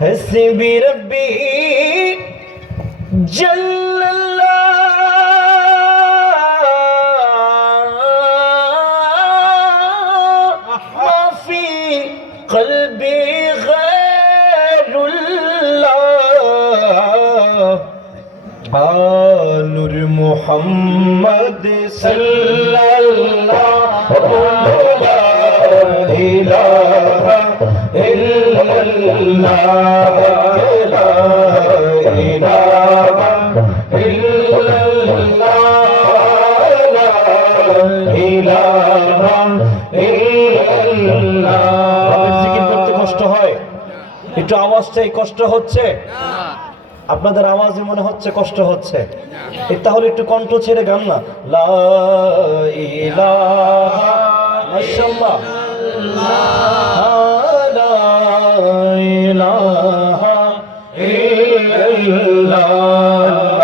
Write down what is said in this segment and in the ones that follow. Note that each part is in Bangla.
हस्बी रब्बी जल्लल्लाह माफी क़ल्बी गैरुल्लाह नूर मुहम्मद सल्लल्लाहु अलैहि কষ্ট হয়, একটু আওয়াজটাই কষ্ট হচ্ছে, আপনাদের আওয়াজে মনে হচ্ছে কষ্ট হচ্ছে, তাহলে একটু কণ্ঠ ছেড়ে গান না। লা ইলাহা মাশাআল্লাহ,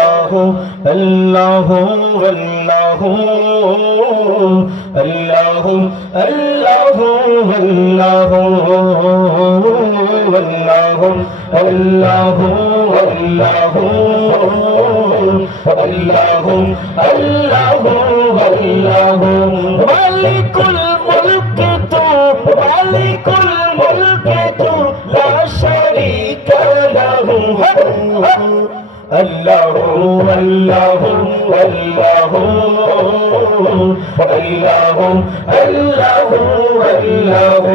আল্লাহু আল্লাহু আল্লাহু আল্লাহু আল্লাহু আল্লাহু আল্লাহু আল্লাহু আল্লাহু আল্লাহু আল্লাহু মালিকুল মুলক তু মালিকুল মুলক তু লা শারীকা লাহু আল্লাহু আল্লাহু আল্লাহু আল্লাহু আল্লাহু আল্লাহু আল্লাহু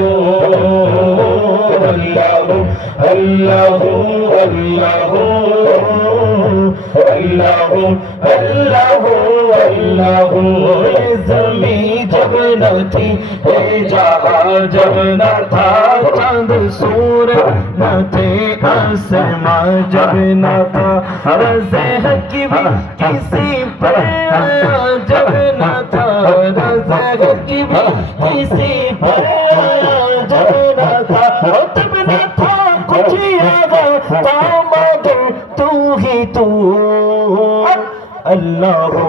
আল্লাহু আল্লাহু আল্লাহু আল্লাহু ज़मीं जब न थी हे जहां जब न था चांद सूरज न थे आसमां जब न था रज़े हक़ भी किसी पर जब न था रज़े हक़ भी किसी पर जब न था तब न था कुछ याद दामद तू ही तू अल्लाहु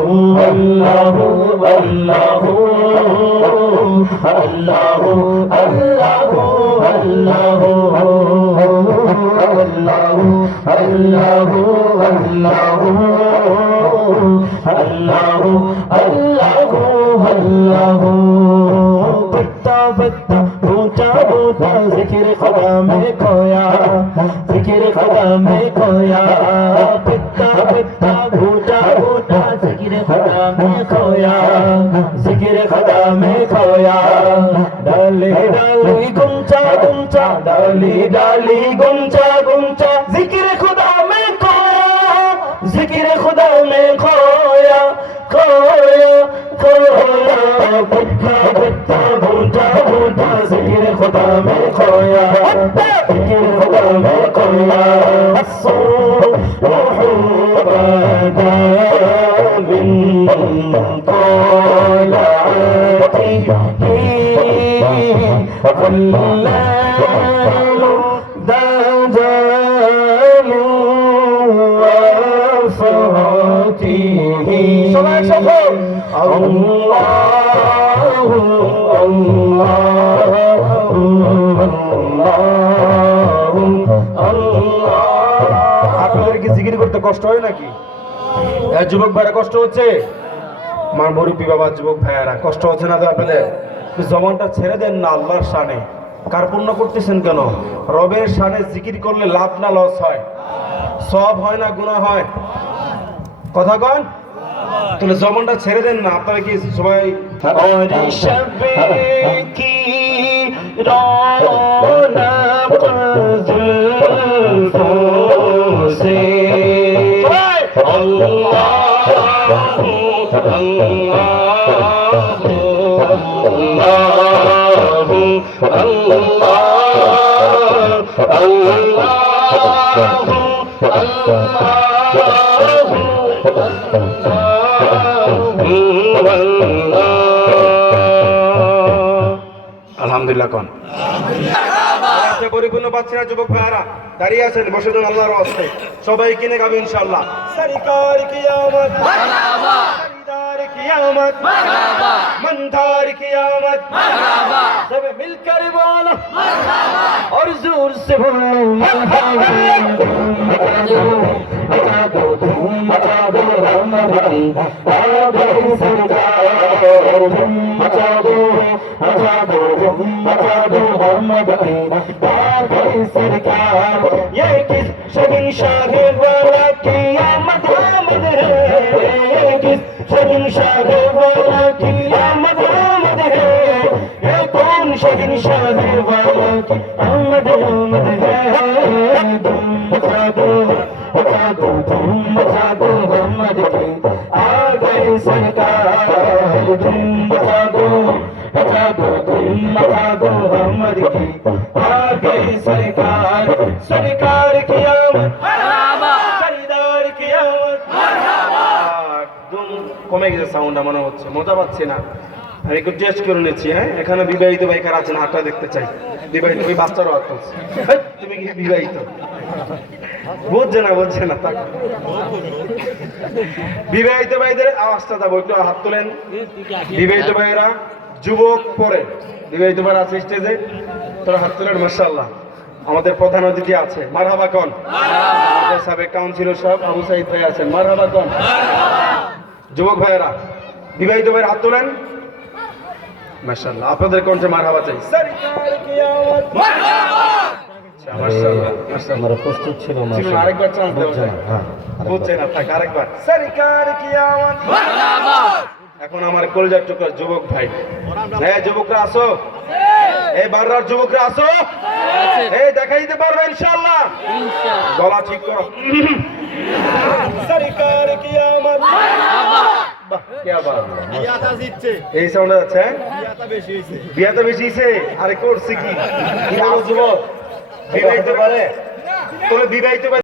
अल्लाहु अल्लाहु अल्लाहु अल्लाहु अल्लाहु अल्लाहु अल्लाहु अल्लाहु अल्लाहु अल्लाहु अल्लाहु बत्ता बत्ता ऊंचा ऊंचा जिक्र खुदा में खोया जिक्र खुदा में खोया बत्ता बत्ता ऊंचा ऊंचा जिक्र खुदा में खोया जिक्र खुदा में खोया डाली डाली गुंचा गुंचा डाली डाली गुंचा गुंचा जिक्र खुदा में खोया जिक्र खुदा में खोया खोया खोया बत्ता बत्ता ऊंचा ऊंचा जिक्र खुदा में खोया जिक्र खुदा में खोया আপনাদের কি জিকির করতে কষ্ট হয় নাকি? যুবক ভাইরা কষ্ট হচ্ছে? আমার মুরব্বী বাবা যুবক ভাইয়ারা কষ্ট হচ্ছে না তো আপনাদের? জবানটা ছেড়ে দেন না আল্লাহর শানে। কার্পণ্য করতেছেন কেন? রবের শানে জিকির করলে লাভ না লস হয়? সওয়াব হয় না গুনাহ হয়? কথা কন, তাহলে জবানটা ছেড়ে দেন না। আপনারা কি সবাই আলহামদুলিল্লাহ কোন পরিপূর্ণ পাচ্ছি না যুবক ভাইরা দাঁড়িয়ে আছেন বসে যান আল্লাহর রাস্তে সবাই কিনে গাবে ইনশাআল্লাহ সরকার কিয়ামত মারহাবা সরদার কিয়ামত মারহাবা मंदार कियामत मरहबा सब मिलकर बोलो मरहबा और जोर से बोलो मरहबा मचा दो धूम मचा दो रमजान आ गई सरकार धूम मचा दो धूम मचा दो रमजान आ गई सरकार ये किस शहंशाह वाला कियामत आमद है ये किस शहंशाह वाला कियामत आमद है ये कौन शहंशाह वाला की आमद आमद है धूम मचा दो धूम मचा दो मोहम्मद की आ गई सरकार धूम मचा दो धूम मचा दो मोहम्मद की आ गई सरकार सरकार की आमद मरहबा सरदार की आमद मरहबा একদম কমে গেছে সাউন্ডটা মনে হচ্ছে মজা পাচ্ছি না আমি একটু টেস্ট করে নিচ্ছি হ্যাঁ এখানে বিবাহিত ভাই কারা আছেন হাতটা দেখতে চাই বিবাহিত ভাই বাচ্চারও হাত তুলছে তুমি কি বিবাহিত বুঝছে না বিবাহিত ভাইদের আওয়াজটা যাবো একটু হাত তোলেন বিবাহিত ভাইয়েরা যুবক পরে বিবাহিত ভাইরা আছে স্টেজে তোরা হাত তোলেন মাশাআল্লাহ আমাদের প্রধান অতিথি আছে মারহাবা কোন আমাদের সাবেক কাউন্সিলর সাহেব আবু সাইদ ভাই আছেন মারহাবা কোন যুবক ভাইয়েরা বিবাহিত ভাইয়ের হাত তোলেন মাশাআল্লাহ আপনাদের কণ্ঠে মারহাবা চাই সরকার কিয়ামত মারহাবা মাশাআল্লাহ আমরা প্রস্তুত ছিল মাশাআল্লাহ আরেকবার চান্স দেব হ্যাঁ বুঝছেন না থাক আরেকবার সরকার কিয়ামত মারহাবা এখন আমার কলজার টুকরা যুবক ভাই হ্যাঁ যুবকরা আসো এই বাররার যুবকরা আসো এই দেখাই দিতে পারবে ইনশাআল্লাহ গলা ঠিক করো সরকার কিয়ামত মারহাবা বাহ কি বাত বিয়াটা জিতছে এই সাউন্ড আছে বিয়াটা বেশি হইছে আরে করছে কি যুবক বিবাহিত পারে তোরে বিবাহিত